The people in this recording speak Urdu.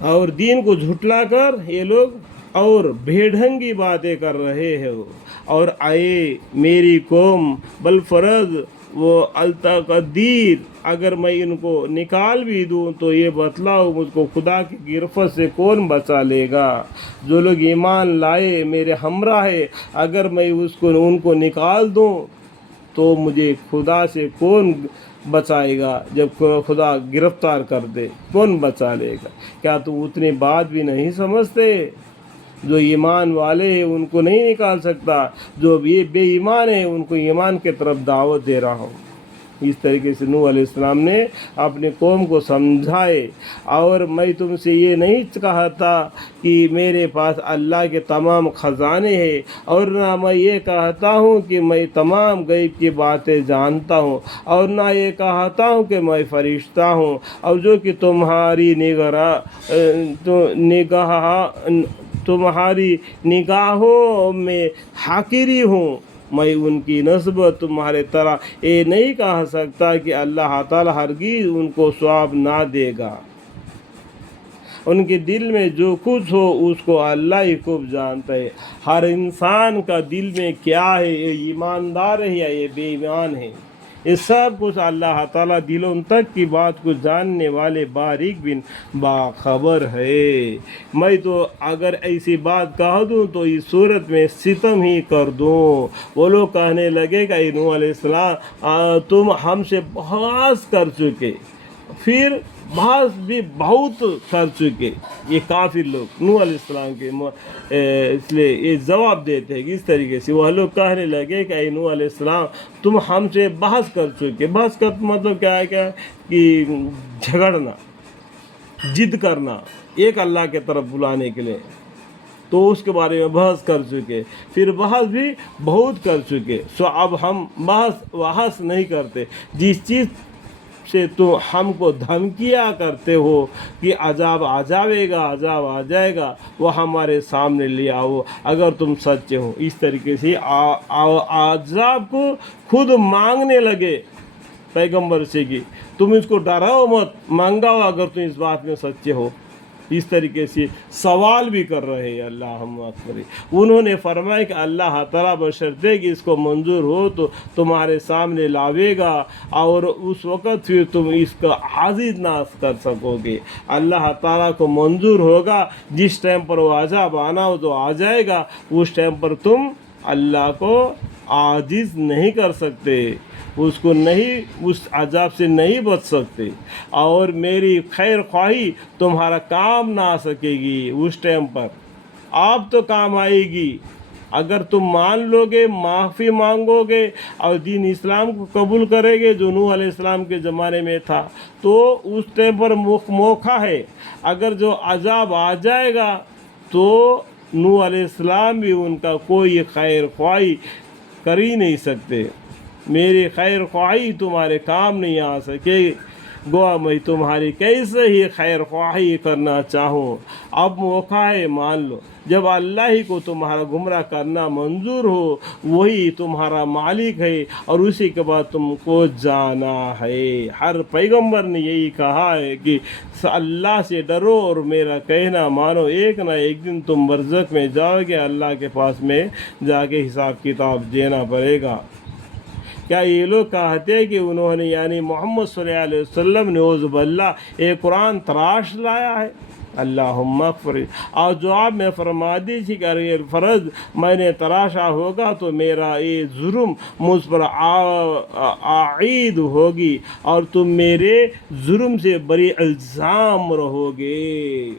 اور دین کو جھٹلا کر یہ لوگ اور بھیڑھنگی باتیں کر رہے ہیں اور آئے میری قوم بالفرض وہ التقدیر اگر میں ان کو نکال بھی دوں تو یہ بتلاؤ مجھ کو خدا کی گرفت سے کون بچا لے گا؟ جو لوگ ایمان لائے میرے ہمراہ ہے، اگر میں ان کو نکال دوں تو مجھے خدا سے کون بچائے گا؟ جب خدا گرفتار کر دے کون بچا لے گا؟ کیا تم اتنی بات بھی نہیں سمجھتے؟ جو ایمان والے ہیں ان کو نہیں نکال سکتا، جو یہ بے ایمان ہیں ان کو ایمان کے طرف دعوت دے رہا ہوں۔ اس طریقے سے نوح علیہ السلام نے اپنے قوم کو سمجھائے۔ اور میں تم سے یہ نہیں کہا تھا کہ میرے پاس اللہ کے تمام خزانے ہیں، اور نہ میں یہ کہتا ہوں کہ میں تمام غیب کی باتیں جانتا ہوں، اور نہ یہ کہتا ہوں کہ میں فرشتہ ہوں، اور جو کہ تمہاری نگاہوں میں حقیری ہوں، میں ان کی نسبت تمہارے طرح یہ نہیں کہہ سکتا کہ اللہ تعالیٰ ہرگز ان کو ثواب نہ دے گا۔ ان کے دل میں جو کچھ ہو اس کو اللہ ہی خوب جانتا ہے۔ ہر انسان کا دل میں کیا ہے، یہ ایماندار ہے یا یہ بے ایمان ہے، یہ سب کچھ اللہ تعالیٰ دلوں تک کی بات کو جاننے والے باریک بن باخبر ہے۔ میں تو اگر ایسی بات کہہ دوں تو اس صورت میں ستم ہی کر دوں۔ وہ لوگ کہنے لگے کہ نوح علیہ السلام تم ہم سے بحث کر چکے، پھر بحث بھی بہت کر چکے۔ یہ کافر لوگ نوح علیہ السلام کے اس لیے یہ جواب دیتے ہیں اس طریقے سے۔ وہ لوگ کہنے لگے کہ اے نوح علیہ السلام تم ہم سے بحث کر چکے۔ بحث کا مطلب کیا ہے کہ جھگڑنا، ضد کرنا ایک اللہ کے طرف بلانے کے لیے، تو اس کے بارے میں بحث کر چکے، پھر بحث بھی بہت کر چکے۔ سو اب ہم بحث نہیں کرتے۔ جس چیز سے تو ہم کو دھمکیاں کرتے ہو کہ عذاب آ جائے گا، عذاب آ جائے گا، وہ ہمارے سامنے لے آؤ اگر تم سچے ہو۔ اس طریقے سے عذاب کو خود مانگنے لگے پیغمبر سے کہ تم اس کو ڈراؤ مت، مانگاؤ اگر تم اس بات میں سچے ہو۔ اس طریقے سے سوال بھی کر رہے ہیں اللہ ہم اکبر۔ انہوں نے فرمایا کہ اللہ تعالیٰ بشرطے کہ اس کو منظور ہو تو تمہارے سامنے لاوے گا، اور اس وقت پھر تم اس کا عاجز نہ کر سکو گے۔ اللہ تعالیٰ کو منظور ہوگا، جس ٹائم پر وہ عذاب آنا ہو تو آ جائے گا، اس ٹائم پر تم اللہ کو عاجز نہیں کر سکتے، اس کو نہیں، اس عذاب سے نہیں بچ سکتے، اور میری خیر خواہی تمہارا کام نہ آ سکے گی۔ اس ٹائم پر آپ تو کام آئے گی اگر تم مان لو گے، معافی مانگو گے اور دین اسلام کو قبول کرے گے جو نوح علیہ السلام کے زمانے میں تھا، تو اس ٹائم پر موقع ہے۔ اگر جو عذاب آ جائے گا تو نوح علیہ السلام بھی ان کا کوئی خیر خواہی کر ہی نہیں سکتے، میری خیر خواہی تمہارے کام نہیں آ سکے، گوا میں تمہاری کیسے ہی خیر خواہی کرنا چاہوں۔ اب موقع ہے، مان لو۔ جب اللہ ہی کو تمہارا گمراہ کرنا منظور ہو، وہی تمہارا مالک ہے، اور اسی کے بعد تم کو جانا ہے۔ ہر پیغمبر نے یہی کہا ہے کہ اللہ سے ڈرو اور میرا کہنا مانو، ایک نہ ایک دن تم برزخ میں جاؤ گے، اللہ کے پاس میں جا کے حساب کتاب دینا پڑے گا۔ کیا یہ لوگ کہتے ہیں کہ انہوں نے یعنی محمد صلی اللہ علیہ وسلم نے نعوذ باللہ ایک قرآن تراش لایا ہے؟ اللہم اغفر۔ اور جواب میں فرما دی تھی کہ اگر فرض میں نے تراشا ہوگا تو میرا یہ جرم مجھ پر عائد ہوگی، اور تم میرے جرم سے بری الزام رہو گے۔